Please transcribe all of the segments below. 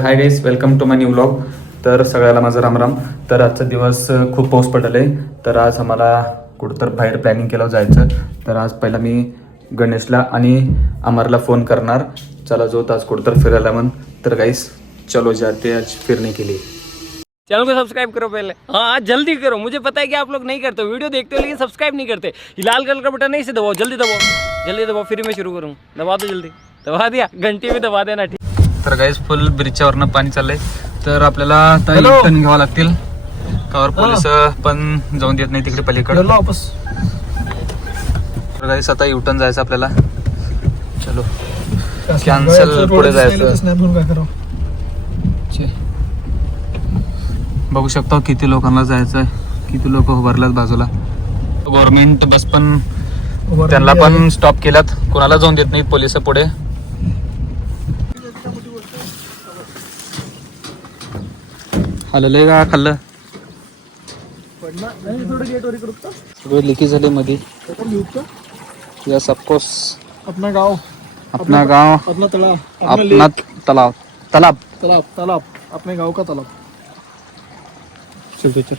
High guys, welcome to my new vlog. तर सगळ्याला माझा रामराम. तर आजचा दिवस खूप पाऊस पडला आहे. तर आज आम्हाला कुठंतर बाहेर प्लॅनिंग केलं जायचं. तर आज पहिला मी गणेशला आणि अमरला फोन करणार, चला जो आज कुठंतर फिरायला म्हण. तर गाईज चलो जाते आज फिरने के लिए. चैनल को सब्सक्राइब करो पहले, हाँ जल्दी करो. मुझे पता है कि आप लोग नहीं करते हो, वीडियो देखते हो लेकिन सब्सक्राइब नहीं करते. ये लाल कलर का बटन नहीं से दबाओ, जल्दी दबाओ, जल्दी दबाओ, फिर मैं शुरू करूँ. दबा दो जल्दी, दबा दिया, घंटी भी दबा देना. ठीक. तर गाईज फुल ब्रिजच्या वरनं पाणी चाललंय. तर आपल्याला आता टर्न घ्यावं लागतील, कावर पोलिस पण जाऊन देत नाही तिकडे पलीकडे. तर गाईज आता युटर्न जायचं आपल्याला. चलो कॅन्सल, पुढे जायचं. बघू शकतो किती लोकांना जायचं आहे, किती लोक उभारल्यात बाजूला. गव्हर्नमेंट बस पण त्यांना पण स्टॉप केल्यात, कोणाला जाऊन देत नाहीत पोलिस पुढे. हल्लंय का खाल्लं सगळं लिकी झाले मध्ये. Yes of course. अपना गांव, अपना गांव, अपना तालाब, अपना तालाब, तालाब तालाब, तालाब, अपने गांव का तालाब. चल चल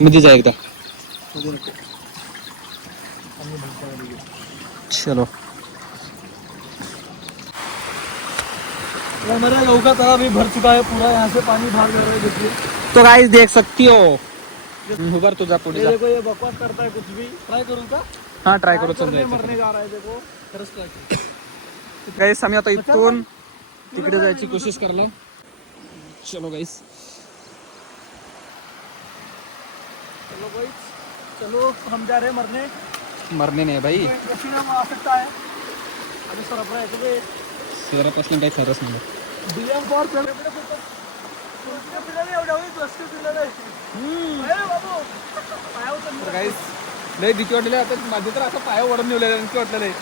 मध्ये जा एकदा. चलो हमारा गांव का तालाब भी भर चुका है पूरा, यहाँ से पानी बाहर जा रहा है. देखिए तो गाइस देख सकती हो. उधर तुझा पुढे जा. देखो ये बकवास करता है, कुछ भी ट्राय करूँ का? हा ट्राय करू. चल मरने जा रहा है, देखो खरंच ट्राय करू. गाइस आम्ही आता इथून तिकडे जायची कोशिश करलो. चलो गाइस, चलो भाई, चलो हम जा रहे हैं मरने. मरने नाही भाई, पसीना आ सकता है अभी सरपरा है. तो शहरापासून काही खरंच नाही. डीएम फॉर चलो गाइस लय भीती वाटलेली. आता माझे तर आता पाया ओढून नेलेलं आहे, वाटलेलं आहे.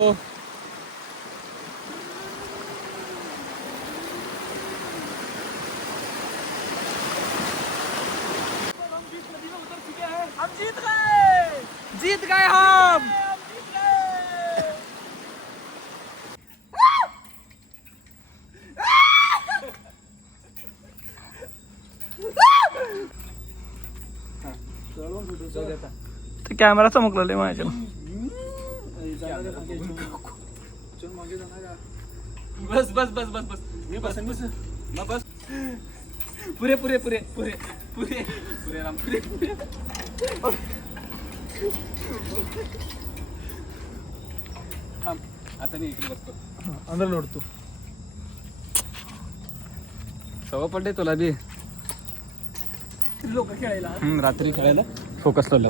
हो हम जीत गए, जीत गए हम. तो कॅमेरा चमकलेला माझ्या. बस बस बस बस बस मी बस बस पुरे पुरे पुरे पुरे पुरे पुरे राम पुरे पुरे. थांब आता मी इकडे बसतो. अंदर लोटतो. सवय पडले तुला बी लोक खेळायला रात्री खेळायला. फोकस लावला.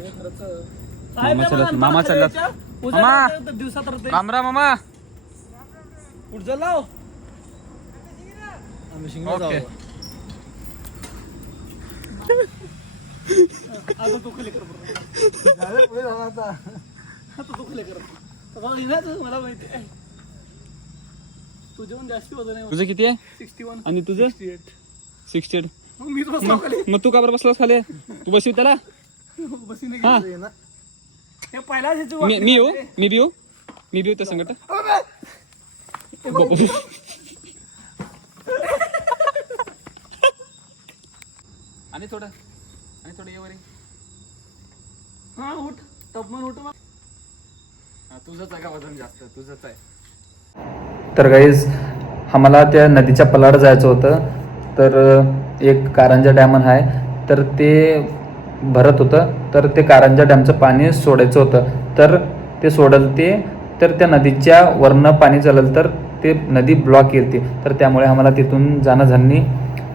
मामा चालला, मामा चालला. मामा दिवसात राम राम मामा. पुढचं लाव. आम्ही शिंगा ओके. आता तू खाली कर बरं. झालं पुढे झाला आता. आता तू खाली कर. मला लिहायचं, मला माहिती आहे. तुझे पण जास्ती वजन आहे. तुझं किती आहे? 61 आणि तुझं 68. 68. मी तर बसलो खाली. मग तू का बरं बसलास खाली? तू बसवी त्याला. बसीने हा. गेलो ना. हे पहिला ह्याचं मी येऊ मी बी येऊ मी बी येऊ त्या संकट. आणि थोडं ये वरी. हा उठ, टपमन उठ. तुझंच आहे का वजन जास्त? तुझंच आहे. तर गाईज आम्हाला त्या नदीच्या पलाड जायचं होतं. तर एक कारंजा डॅम आहे, तर ते भरत होतं. तर ते कारंजा डॅमचं पाणी सोडायचं होतं. तर ते सोडलं ते, तर त्या नदीच्या वरनं पाणी चाललं तर ते नदी ब्लॉक येते. तर त्यामुळे आम्हाला तिथून जाणं झालं नाही.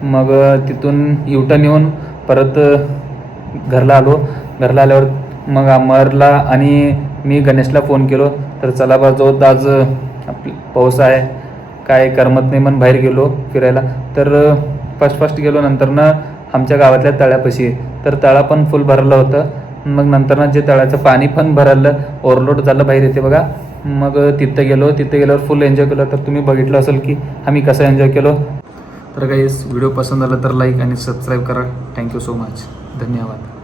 मग तिथून युटर्न येऊन परत घरला आलो. घरला आल्यावर मग अमरला आणि मी गणेशला फोन केलो. तर चला बा जो आज आपली पाऊस आहे, काय करमत नाही म्हणून बाहेर गेलो फिरायला. तर फर्स्ट गेलो. नंतरनं आमच्या गावातल्या तळ्यापाशी, तर तळा पण फुल भरलं होतं. मग नंतरनं जे तळ्याचं पाणी पण भरलं, ओव्हरलोड झालं, बाहेर येते बघा. मग तिथं गेल्यावर फुल एन्जॉय केलं. तर तुम्ही बघितलं असेल की आम्ही कसं एन्जॉय केलो. तर गाईस व्हिडिओ पसंत आला तर लाईक आणि सबस्क्राईब करा. Thank you so much. धन्यवाद.